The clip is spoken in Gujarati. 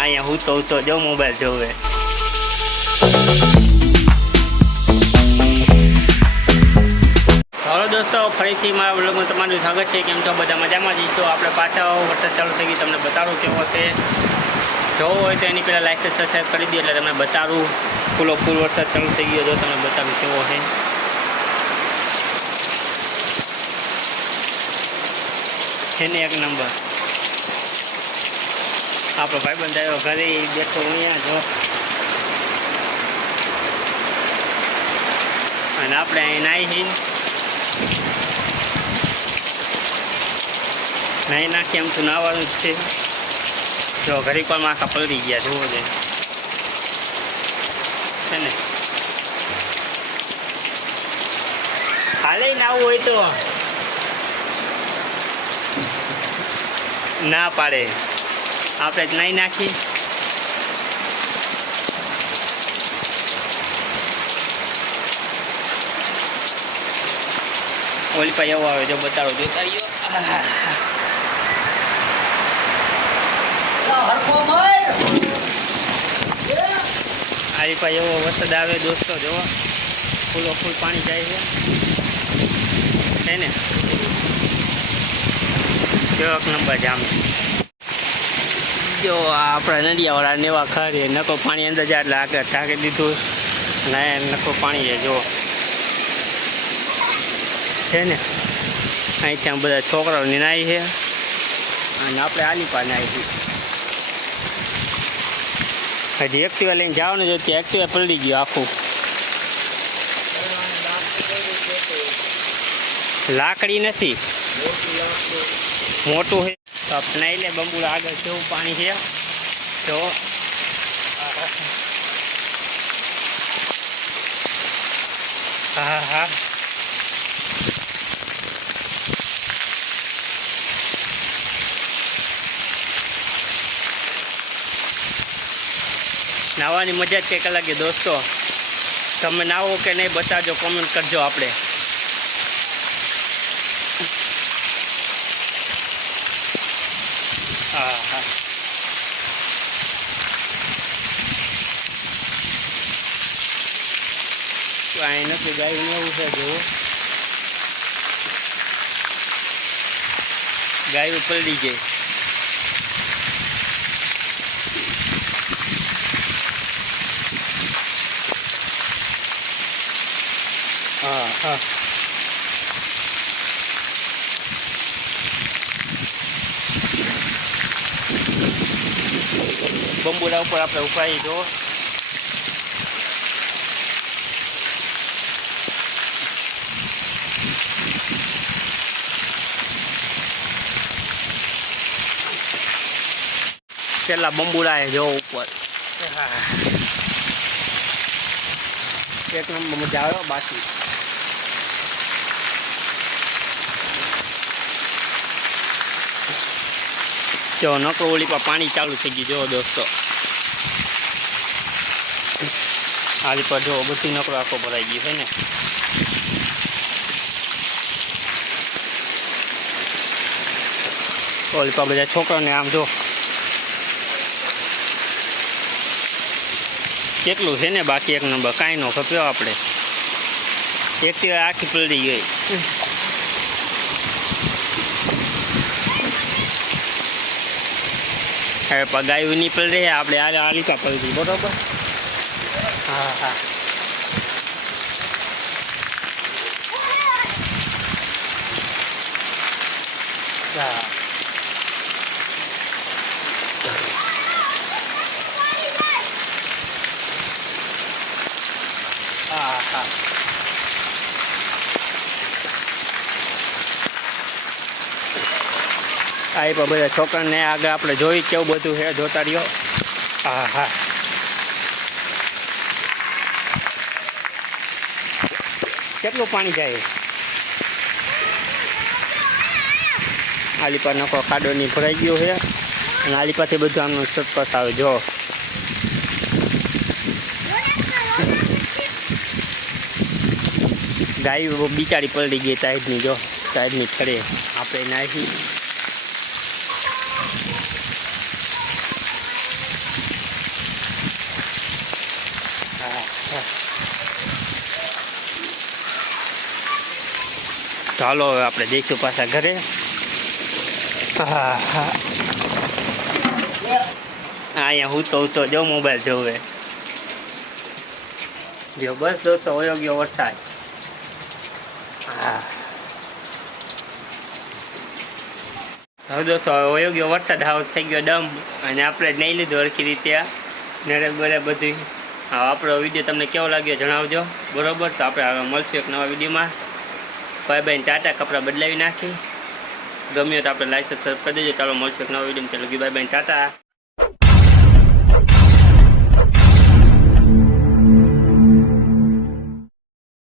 અહીંયા હું તો તો જો મોબાઈલ જોવે. હલો દોસ્તો, ફરીથી મારા બ્લોગમાં તમારું સ્વાગત છે. કેમ છો? બધા મજામાં જઈશું આપણે પાછા વરસાદ ચાલુ થઈ ગઈ તમને બતાવું કેવો છે. જોવો હોય તો એની પહેલાં લાઈક સબસ્ક્રાઈબ કરી દો એટલે તમને બતાવું. ફૂલો ફૂલ વરસાદ ચાલુ થઈ ગયો જો તમને બતાવું કેવો છે. છે ને એક નંબર આપણો ભાઈ બંધાયો ઘરે બેઠો અહીંયા જો અને આપણે અહીં નાહી છીએ. નાહી નાખી એમ તો નાહવાનું જ છે. જો ઘરે પણ આખા પલળી ગયા જોવો છે ને? હાલે નાવું હોય તો. ના પાડે. આપણે જ નાહી નાખી. ઓલી પાસે એવો આવે જો બતાડો જોતા રહ્યો. આરી પાસે એવો વરસાદ આવે દોસ્તો જોવો ફૂલો ફૂલ પાણી જાય છે. છે ને? કેવોક નંબર જામ. જો આ આપણા નદિયાવાળા નેવા ખરે નકો પાણી અંદર જાય એટલે આગળ ઢાંકી દીધું ને નકો પાણી છે જો છે ને? અહીંથી આમ બધા છોકરાઓ નિનાય છે અને આપણે આલીપા નાહી છીએ હજી એક્ટિવા લઈને જવાનું છે ત્યાં એક્ટિવા પલળી ગયું આખું. લાકડી નથી. મોટું છે. તો નાહી લે બંબુલ આગળ કેવું પાણી છે. તો હા હા નાહવાની મજા જ કંઈક અલગ દોસ્તો. તમે નાવો કે નહીં, બતાજો કોમેન્ટ કરજો આપણે. કાંઈ નથી, ગાયું એવું છે જુઓ. ગાયું પલળી ગઈ. હા હા. બંબુડા ઉપર આપણે ઉપાડી જો કેટલા બંબુડા જો ઉપર. એક નંબર મજા આવ્યો બાકી. જો નકરો ઓલી પર પાણી ચાલુ થઈ ગયું જો દોસ્તો. આલી પર જો બધી નકરો આખો ભરાઈ ગયો છે ને. ઓલી પર બધા છોકરાને આમ જો કેટલું છે ને બાકી એક નંબર? કાંઈ નો ખપ્યો આપણે. એક આખી પલડી ગઈ. હવે પગાયું નહીં પલડે આપણે આ આલિકા પલડી બરોબર? હા. હા. હા હા હા પણ બધા છોકરાને આગળ આપણે જોઈ કેવું બધું છે જોતા રહ્યો હા હા. કેટલું પાણી જાય? આલી પર કાડો ખાડો ની ભરાઈ ગયો છે. અને આલી પાસેથી બધું આમનું સતપસ આવે જો. ગાય બિચારી પલડી ગઈ સાઈડની જો સાઈડની ખડે. આપણે નાખી. ચાલો હવે આપણે જઈશું પાછા ઘરે. અહીંયા હું તો તો જો મોબાઈલ જોવે. જો બસ દોસ્તો વયો ગયો વરસાદ. હવે દોસ્તો, હવે ગયો વરસાદ હાવ થઈ ગયો ડમ અને આપણે નહીં લીધું સરખી રીતે નરે બરે બધું. હા, આપણો વીડિયો તમને કેવો લાગ્યો જણાવજો. બરોબર, તો આપણે હવે મળશું એક નવા વિડીયોમાં. ભાઈ ભાઈ ટાટા કપડાં બદલાવી નાખી. ગમ્યું તો આપણે લાઈક સબસ્ક્રાઈબ કરી દેજો. ચાલો, મળશું એક નવા વીડિયો ચાલો બાય બાય ટાટા.